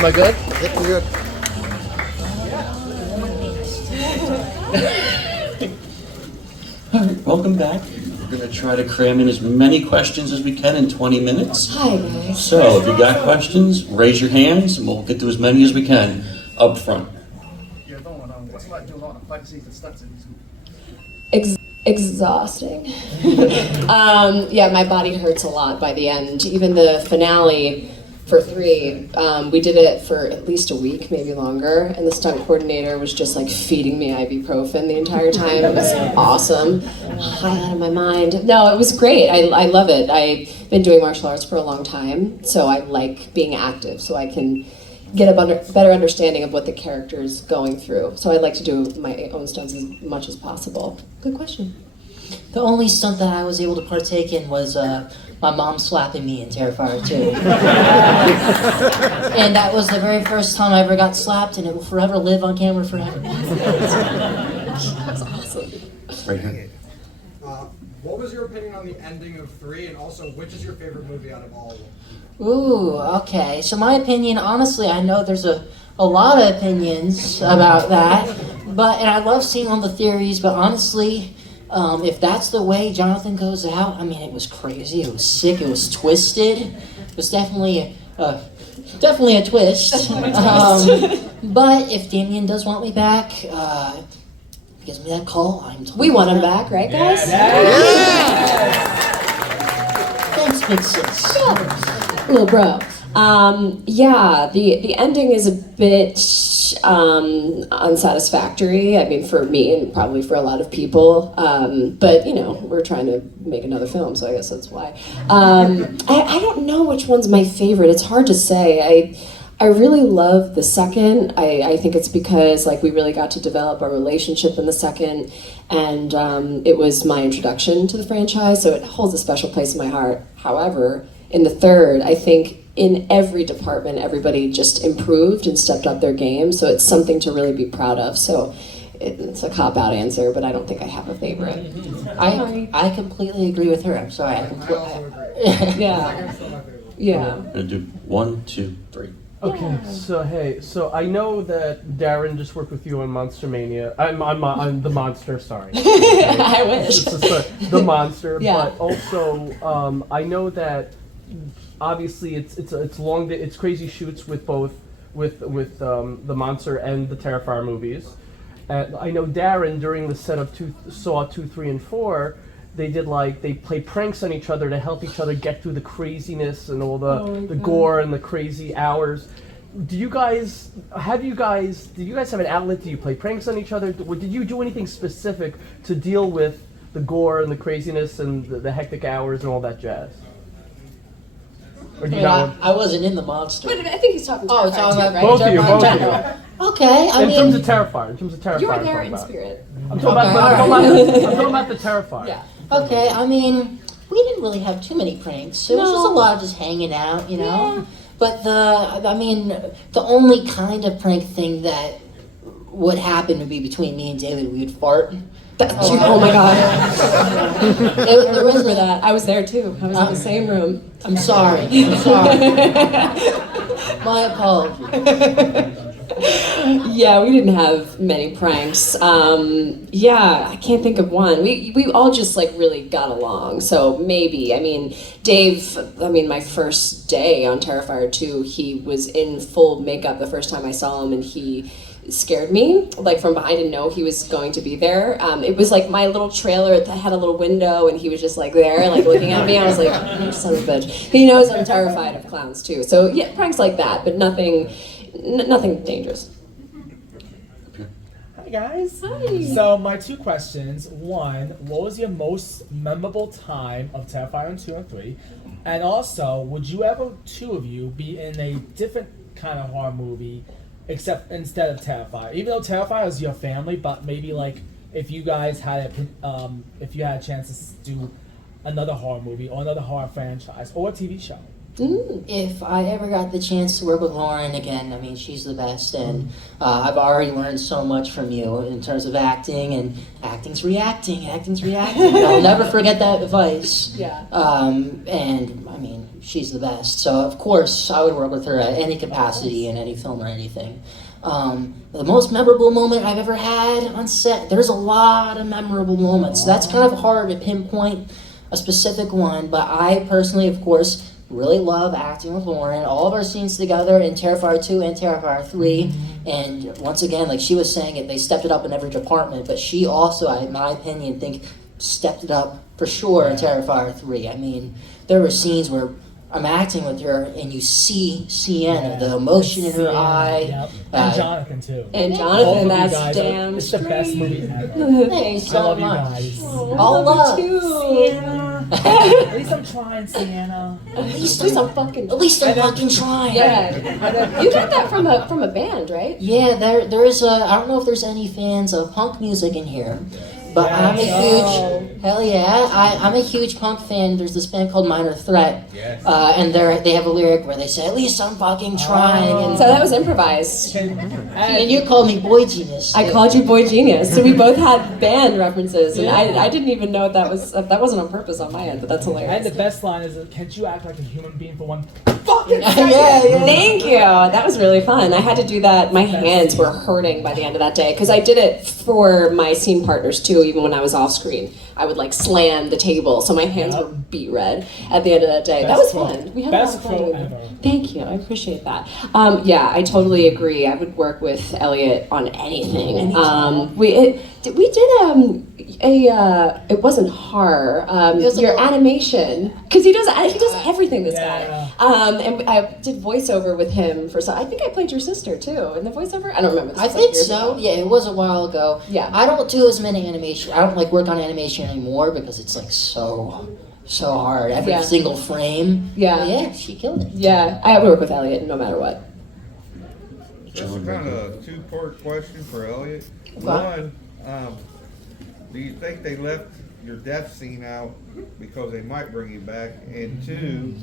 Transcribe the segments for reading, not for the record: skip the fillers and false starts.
Am I good? Yep, you're good. All right, welcome back. We're going to try to cram in as many questions as we can in 20 minutes. Hi, guys. So if you got questions, raise your hands and we'll get to as many as we can up front. What's it like doing all the fight scenes and stunts in Exhausting. Yeah, my body hurts a lot by the end. Even the finale for 3, we did it for at least a week, maybe longer, and the stunt coordinator was just like feeding me ibuprofen the entire time. It was awesome. High out of my mind. No, it was great. I love it. I've been doing martial arts for a long time, so I like being active, so I can get a better understanding of what the character is going through. So I'd like to do my own stunts as much as possible. Good question. The only stunt that I was able to partake in was my mom slapping me in Terrifier 2. And that was the very first time I ever got slapped, and it will forever live on camera forever. That's awesome. Right here. What was your opinion on the ending of 3, and also which is your favorite movie out of all of them? Ooh, okay. So my opinion, honestly, I know there's a lot of opinions about that, and I love seeing all the theories, but honestly, if that's the way Jonathan goes out, I mean, it was crazy, it was sick, it was twisted. It was definitely a twist. But if Damien does want me back, gives me that call, I'm totally We want him back, right, guys? Thanks, big sis. Little bro. Yeah, the ending is a bit unsatisfactory. I mean, for me and probably for a lot of people. But you know, we're trying to make another film, so I guess that's why. I don't know which one's my favorite. It's hard to say. I really love the second. I think it's because like we really got to develop our relationship in the second, and it was my introduction to the franchise, so it holds a special place in my heart. However, in the third, I think in every department, everybody just improved and stepped up their game, so it's something to really be proud of. So it's a cop-out answer, but I don't think I have a favorite. I completely agree with her. I'm sorry. I also agree. Yeah. Second's still my favorite. Yeah. I'm going to do 1, 2, 3. Okay, so I know that Darren just worked with you on Monster Mania. I'm the Monster, sorry. I wish. The Monster, Yeah. but also I know that obviously it's long, it's crazy shoots with both with the Monster and the Terrifier movies. And I know Darren during the set of Saw 2, 3, and 4. They play pranks on each other to help each other get through the craziness and all the gore and the crazy hours. Did you guys have an outlet? Do you play pranks on each other? Did you do anything specific to deal with the gore and the craziness and the hectic hours and all that jazz? Or do you not? I wasn't in the Monster. But I think he's talking Oh, it's all about right? Both of you. Okay, I In mean, terms of Terrifier. You were I'm there talking in about. spirit. I'm talking about the Terrifier. Yeah. okay, I mean, we didn't really have too many pranks. It was just a lot of just hanging out, you know. Yeah. But the only kind of prank thing that would happen would be between me and David. We would fart. Oh my god. I There was remember that. I was there too. I was in the same room. I'm sorry. My apologies. Yeah, we didn't have many pranks. Yeah, I can't think of one. We all just like really got along. So maybe, I mean, Dave, my first day on Terrifier 2, he was in full makeup the first time I saw him, and he scared me, like from behind. I didn't know he was going to be there. It was like my little trailer that had a little window, and he was just like there, like looking at me. I was like, oh, son of a bitch. He knows I'm terrified of clowns too. So yeah, pranks like that, but nothing dangerous. Hi guys. Hi. So my 2 questions. 1, what was your most memorable time of Terrifier 2 and 3? And also, would you ever, 2 of you, be in a different kind of horror movie instead of Terrifier? Even though Terrifier is your family, but maybe like if you guys had a chance to do another horror movie or another horror franchise or a TV show. If I ever got the chance to work with Lauren again, I mean, she's the best, and I've already learned so much from you in terms of acting, and acting's reacting. I'll never forget that advice. Yeah. And I mean, she's the best. So of course, I would work with her at any capacity in any film or anything. The most memorable moment I've ever had on set, there's a lot of memorable moments. That's kind of hard to pinpoint a specific one, but I personally, of course, really love acting with Lauren. All of our scenes together in Terrifier 2 and Terrifier 3. And once again, like she was saying, they stepped it up in every department, but she also, in my opinion, stepped it up for sure in Terrifier 3. I mean, there were scenes where I'm acting with her and you see Sienna, the emotion in her eye. Yep. And Jonathan too. And Both Jonathan, of you that's guys damn It's the best movie ever. Thanks I so love you much. guys. All love. Sienna. At least I'm trying, Sienna. At least I'm fucking trying. Yeah. You got that from a band, right? Yeah, there is I don't know if there's any fans of punk music in here, but I'm a huge, hell yeah, I'm a huge punk fan. There's this band called Minor Threat, and they have a lyric where they say, at least I'm fucking trying, and So that was improvised. and you called me boy genius. I called you boy genius. So we both had band references, and I didn't even know that wasn't on purpose on my end, but that's hilarious. And the best line is, can't you act like a human being for one yeah. Thank you. That was really fun. I had to do that. My hands were hurting by the end of that day because I did it for my scene partners too. Even when I was off screen, I would like slam the table, so my hands were beet red at the end of that day. That was fun. We had a lot of fun. ever. Thank you. I appreciate that. Yeah, I totally agree. I would work with Elliot on anything. We did it wasn't horror. Your animation, because he does everything. This guy. And I did voiceover with him for some. I think I played your sister too in the voiceover. I don't remember. I think so. Yeah, it was a while ago. Yeah. I don't do as many animation. I don't like work on animation anymore because it's like so hard. Every single frame. Yeah. But yeah, she killed it. Yeah, I would work with Elliot no matter what. This is kind of a two-part question for Elliot. Okay. One, do you think they left your death scene out because they might bring you back? And two,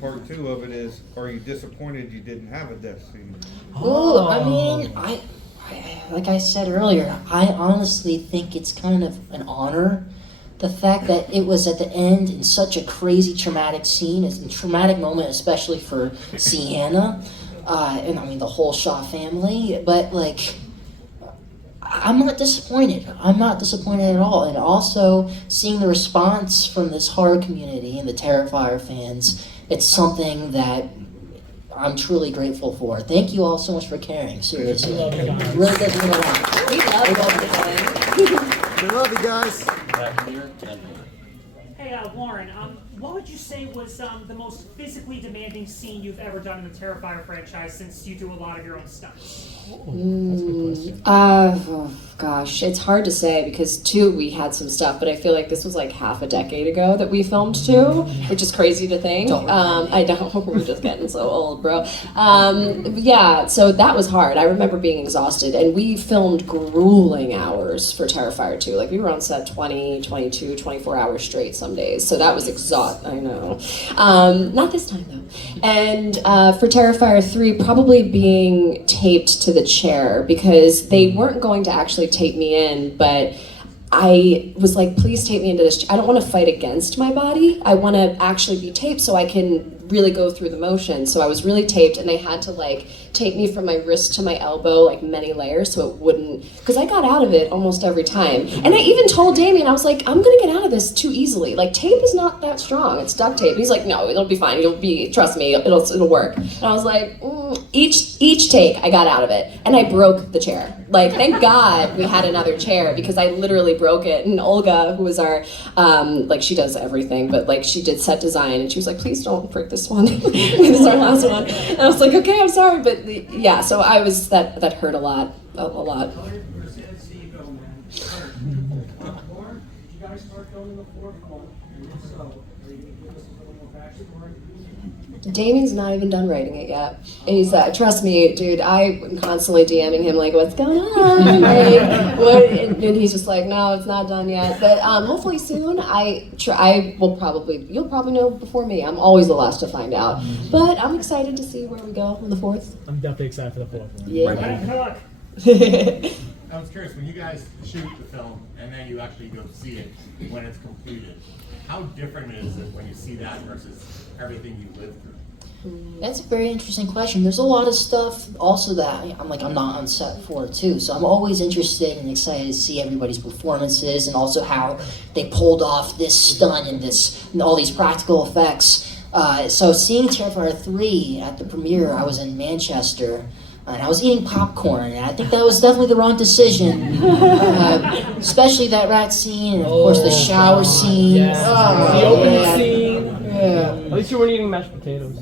part two of it is, are you disappointed you didn't have a death scene? Ooh, I mean, I like I said earlier, I honestly think it's kind of an honor. The fact that it was at the end in such a crazy traumatic scene, it's a traumatic moment, especially for Sienna, and I mean the whole Shaw family, but like, I'm not disappointed. I'm not disappointed at all. And also, seeing the response from this horror community and the Terrifier fans, it's something that I'm truly grateful for. Thank you all so much for caring, seriously. We love you guys. It really does mean a lot. We love you. We love you guys. Back here, and here. Hey, Lauren, what would you say was the most physically demanding scene you've ever done in the Terrifier franchise, since you do a lot of your own stunts? That's a good question. Oh gosh, it's hard to say because two, we had some stuff, but I feel like this was like half a decade ago that we filmed two, which is crazy to think. I don't. We're just getting so old, bro. Yeah, so that was hard. I remember being exhausted, and we filmed grueling hours for Terrifier 2. Like we were on set 20, 22, 24 hours straight some days. So that was I know. Not this time though. And for Terrifier 3, probably being taped to the chair because they weren't going to actually tape me in, but I was like, please tape me into this. I don't want to fight against my body. I want to actually be taped so I can really go through the motion. So I was really taped, and they had to like tape me from my wrist to my elbow, like many layers, so it wouldn't, because I got out of it almost every time. And I even told Damien, I was like, I'm gonna get out of this too easily. Like tape is not that strong. It's duct tape. He's like, no, it'll be fine. Trust me, it'll work. And I was like, each take, I got out of it, and I broke the chair. Like, thank God we had another chair because I literally broke it. And Olga, who was our, like she does everything, but like she did set design, and she was like, please don't break this one. This is our last one. And I was like, okay, I'm sorry, but yeah. So I was that hurt a lot. Damien's not even done writing it yet. He's trust me, dude. I'm constantly DMing him like, "What's going on?" Like, what? And he's just like, "No, it's not done yet." But hopefully soon. I will probably. You'll probably know before me. I'm always the last to find out. But I'm excited to see where we go on the 4th. I'm definitely excited for the 4th one. Yeah. Good luck. I was curious, when you guys shoot the film and then you actually go see it when it's completed, how different is it when you see that versus everything you lived through? That's a very interesting question. There's a lot of stuff also that I'm not on set for too. So I'm always interested and excited to see everybody's performances and also how they pulled off this stunt and all these practical effects. So seeing Terrifier 3 at the premiere, I was in Manchester. And I was eating popcorn, and I think that was definitely the wrong decision. Especially that rat scene, and of course the shower scene. Yes. Oh, The opening man. scene. Yeah. At least you weren't eating mashed potatoes.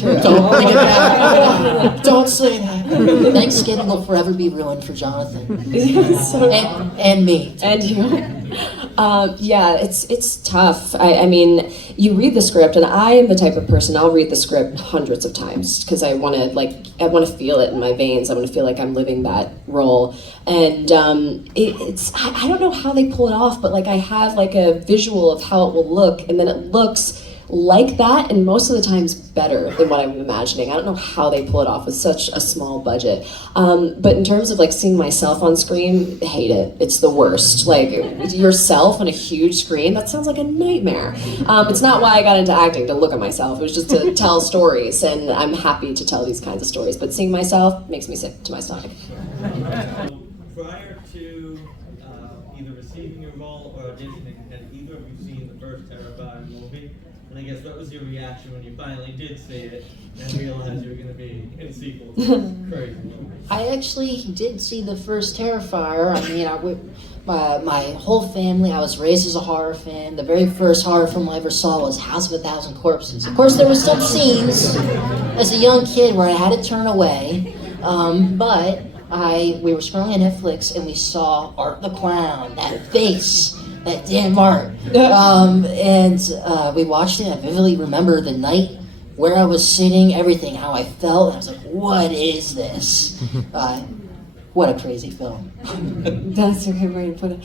Sure, don't bring it back. Don't say that. Thanksgiving will forever be ruined for Jonathan. So And me. And you. Yeah, it's tough. I mean, you read the script, and I am the type of person, I'll read the script hundreds of times because I want to feel it in my veins. I want to feel like I'm living that role. And I don't know how they pull it off, but like I have like a visual of how it will look, and then it looks like that, and most of the times better than what I'm imagining. I don't know how they pull it off with such a small budget. But in terms of like seeing myself on screen, hate it. It's the worst. Like yourself on a huge screen, that sounds like a nightmare. It's not why I got into acting, to look at myself. It was just to tell stories, and I'm happy to tell these kinds of stories. But seeing myself makes me sick to my stomach. Prior to either receiving your role or auditioning, had either of you seen the first Terrifier movie? And I guess what was your reaction when you finally did see it and realized you were going to be in a sequel to this crazy movie? I actually did see the first Terrifier. I mean, my whole family, I was raised as a horror fan. The very first horror film I ever saw was House of a Thousand Corpses. Of course, there were some scenes as a young kid where I had to turn away, but we were scrolling on Netflix and we saw Art the Clown, that face. That damn art. And we watched it. I vividly remember the night, where I was sitting, everything, how I felt. I was like, what is this? What a crazy film. That's a good way to put it.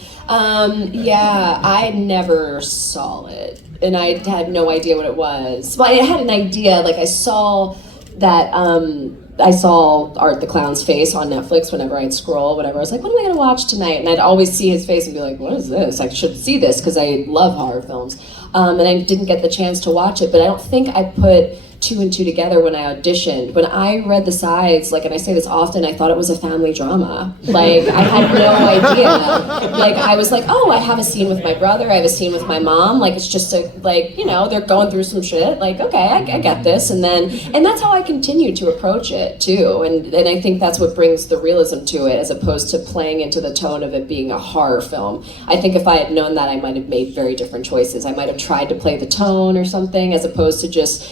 Yeah, I never saw it, and I had no idea what it was. Well, I had an idea, like I saw that, I saw Art the Clown's face on Netflix whenever I'd scroll, whatever. I was like, what am I going to watch tonight? And I'd always see his face and be like, what is this? I should see this because I love horror films. And I didn't get the chance to watch it, but I don't think I put 2 and 2 together when I auditioned. When I read the sides, like, and I say this often, I thought it was a family drama. Like, I had no idea. Like, I was like, oh, I have a scene with my brother, I have a scene with my mom. Like, it's just like, you know, they're going through some shit. Like, okay, I get this. And that's how I continued to approach it, too. And I think that's what brings the realism to it, as opposed to playing into the tone of it being a horror film. I think if I had known that, I might have made very different choices. I might have tried to play the tone or something, as opposed to just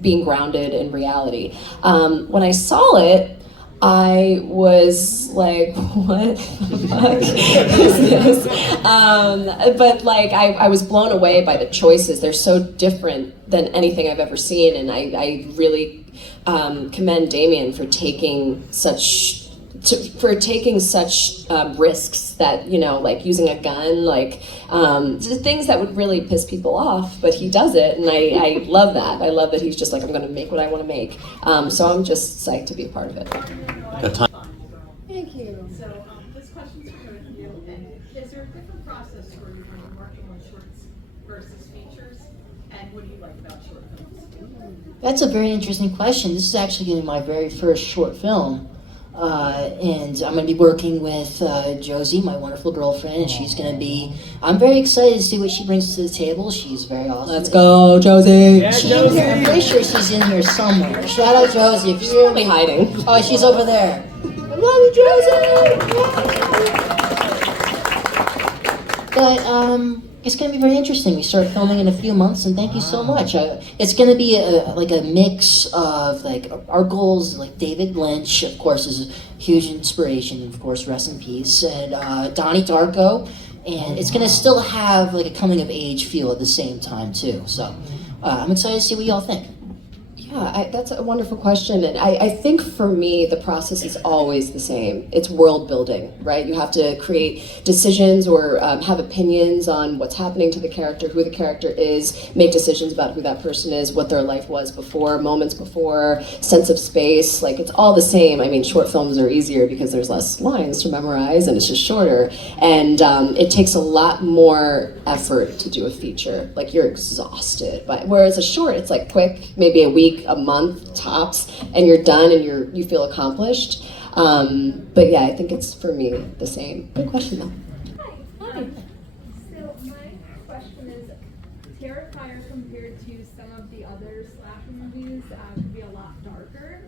being grounded in reality. When I saw it, I was like, what the fuck is this? But like, I was blown away by the choices. They're so different than anything I've ever seen, and I really commend Damien for taking such risks, that, you know, like using a gun, like things that would really piss people off, but he does it, and I love that. I love that he's just like, I'm going to make what I want to make. So I'm just psyched to be a part of it. Thank you. So this question's for both of you. And is there a different process for you when you're working on shorts versus features? And what do you like about short films? That's a very interesting question. This is actually going to be my very first short film. And I'm going to be working with Josie, my wonderful girlfriend, and she's going to be, I'm very excited to see what she brings to the table. She's very awesome. Let's go, Josie. Yeah, She's in here. I'm pretty sure she's in here somewhere. Shout out Josie. If you're Probably hiding. Oh, she's over there. I love you, Josie! But it's going to be very interesting. We start filming in a few months, and thank you so much. It's going to be like a mix of, like, our goals. Like David Lynch, of course, is a huge inspiration. Of course, rest in peace. And Donnie Darko, and it's going to still have like a coming of age feel at the same time too. So I'm excited to see what y'all think. Yeah, that's a wonderful question. And I think for me, the process is always the same. It's world building, right? You have to create decisions or have opinions on what's happening to the character, who the character is, make decisions about who that person is, what their life was before, moments before, sense of space. Like, it's all the same. I mean, short films are easier because there's less lines to memorize and it's just shorter. And it takes a lot more effort to do a feature. Like, you're exhausted. Whereas a short, it's like quick, maybe a week, a month tops, and you're done and you feel accomplished. But yeah, I think it's for me the same. Good question though. Hi. So my question is, Terrifier compared to some of the other slasher movies could be a lot darker.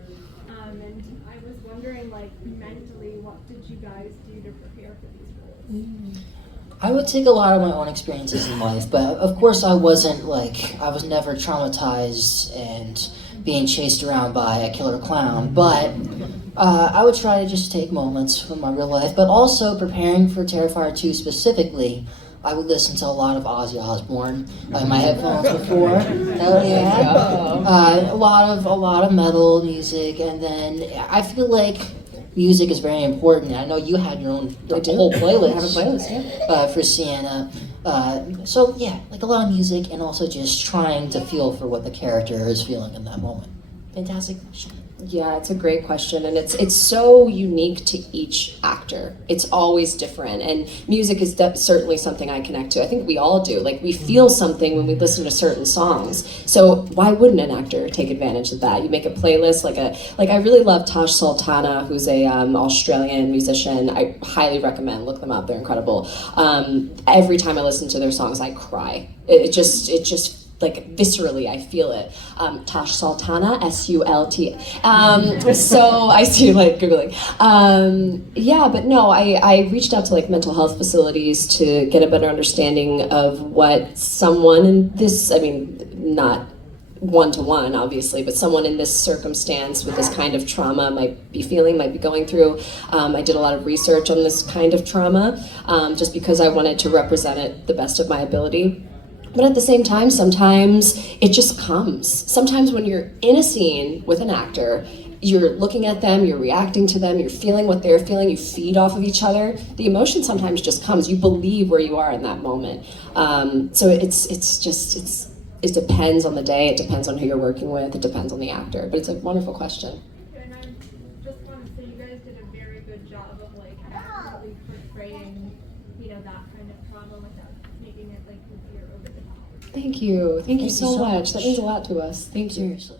And I was wondering, like, mentally, what did you guys do to prepare for these roles? I would take a lot of my own experiences in life, but of course I was never traumatized and being chased around by a killer clown, but I would try to just take moments from my real life, but also preparing for Terrifier 2 specifically, I would listen to a lot of Ozzy Osbourne in my headphones before. Hell yeah. A lot of metal music, and then I feel like music is very important. I know you had your own whole playlist. I have a playlist, yeah. For Sienna. So yeah, like a lot of music, and also just trying to feel for what the character is feeling in that moment. Fantastic question. Yeah, it's a great question, and it's so unique to each actor. It's always different, and music is certainly something I connect to. I think we all do. Like, we feel something when we listen to certain songs. So why wouldn't an actor take advantage of that? You make a playlist, like I really love Tash Sultana, who's a Australian musician. I highly recommend, look them up. They're incredible. Every time I listen to their songs, I cry. It just like, viscerally, I feel it. Tash Sultana, S-U-L-T. So I see you, like, Googling. Yeah, but no, I reached out to, like, mental health facilities to get a better understanding of what someone in this, I mean, not one-to-one, obviously, but someone in this circumstance with this kind of trauma might be feeling, might be going through. I did a lot of research on this kind of trauma, just because I wanted to represent it the best of my ability. But at the same time, sometimes it just comes. Sometimes when you're in a scene with an actor, you're looking at them, you're reacting to them, you're feeling what they're feeling, you feed off of each other. The emotion sometimes just comes. You believe where you are in that moment. So it depends on the day, it depends on who you're working with, it depends on the actor. But it's a wonderful question. And I just want to say you guys did a very good job of, like, accurately portraying, that kind of trauma without making it, like, easier over the top. Thank you. Thank you so much. That means a lot to us. Thank you. Seriously.